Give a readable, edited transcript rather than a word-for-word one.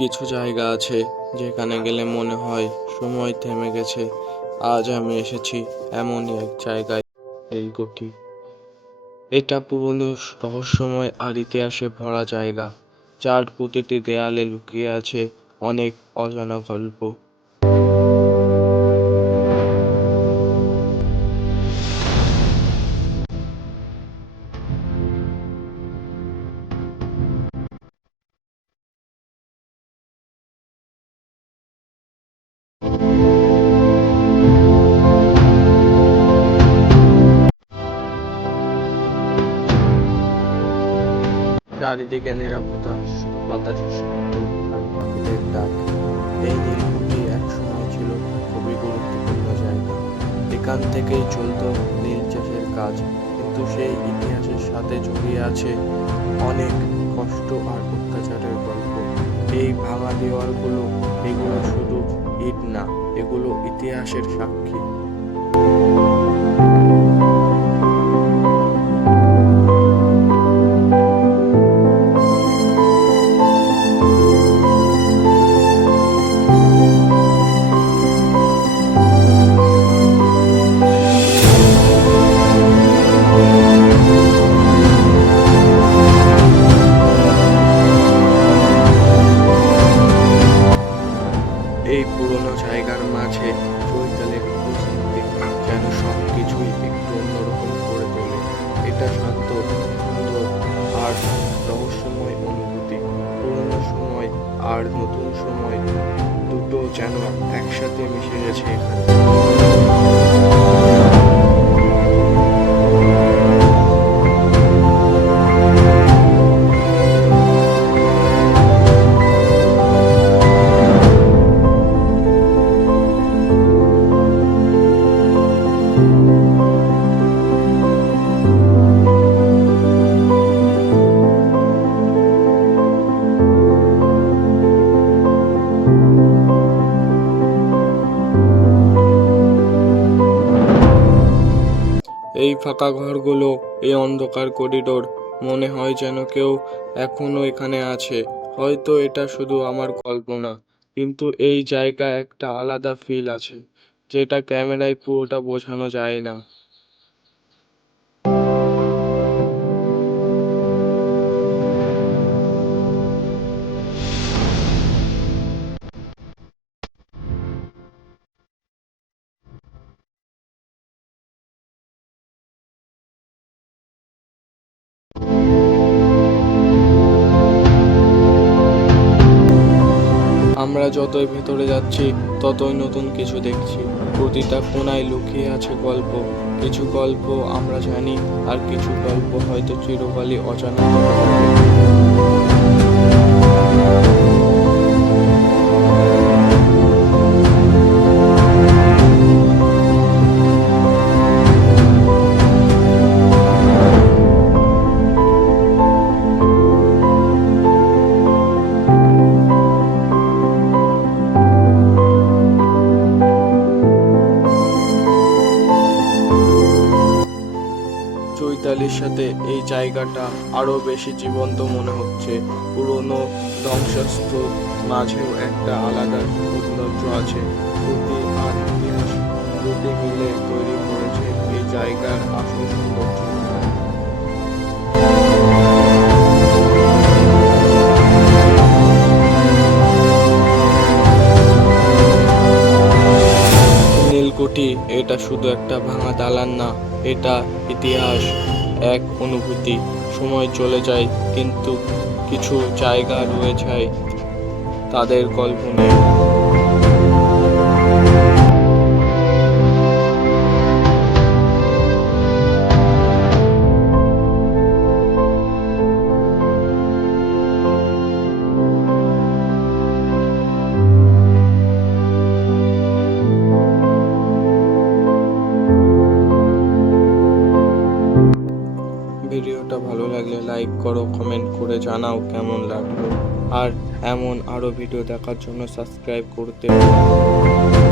কিছু জায়গা আছে যেখানে গেলে মনে হয় সময় থেমে গেছে। আজ আমি এসেছি এমনই এক জায়গায়, নীলকুঠি। এটা পুরনো রহস্যময় আর ইতিহাসে ভরা জায়গা, যার প্রতিটি দেয়ালে লুকিয়ে আছে অনেক অজানা গল্প। চারিদিকে নিরাপত্তা, শুধু বাতাসের শব্দ আর পাখিদের ডাক। এই নীলকুঠি এক সময় ছিল খুবই গুরুত্বপূর্ণ জায়গা। এখান থেকেই চলতো নীল চাষের কাজ, কিন্তু সেই ইতিহাসের সাথে জড়িয়ে আছে অনেক কষ্ট আর অত্যাচারের গল্প। এই ভাঙা দেওয়ালগুলো, এগুলো শুধু ইট না, এগুলো ইতিহাসের সাক্ষী। এই পুরনো জায়গার মাঝে চৈতালির উপস্থিতি যেন সবকিছুই একটু অন্যরকম করে তোলে। এটা শান্ত, সুন্দর আর রহস্যময় অনুভূতি। পুরনো সময় আর নতুন সময় দুটো যেন একসাথে মিশে গেছে এখানে। এই ফাঁকা ঘরগুলো, এই অন্ধকার করিডোর, মনে হয় যেন কেউ এখনো এখানে আছে। হয়তো এটা শুধু আমার কল্পনা, কিন্তু এই জায়গায় একটা আলাদা ফিল আছে, যেটা ক্যামেরায় পুরোটা বোঝানো যায় না। আমরা যতই ভেতরে যাচ্ছি, ততই নতুন কিছু দেখছি। প্রতিটা কোণায় লুকিয়ে আছে গল্প। কিছু গল্প আমরা জানি, আর কিছু গল্প হয়তো চিরকালই অজানা থেকে যাবে। চৈতালির সাথে এই জায়গাটা আরো বেশি জীবন্ত মনে হচ্ছে। পুরনো ধ্বংসস্তূপ মাঝেও একটা আলাদা সৌন্দর্য আছে। প্রতি আর ইতিহাস দুটি মিলে তৈরি করেছে এই জায়গার আসল সৌন্দর্য। নীলকুঠি এটা শুধু একটা ভাঙা দালান না, এটা ইতিহাস, এক অনুভূতি। সময় চলে যায়, কিন্তু কিছু জায়গা রয়ে যায়, তাদের গল্প নেই। ভিডিওটা ভালো লাগলে লাইক করো, কমেন্ট করে জানাও কেমন লাগলো। আর এমন আরো ভিডিও দেখার জন্য সাবস্ক্রাইব করতে ভুলো না।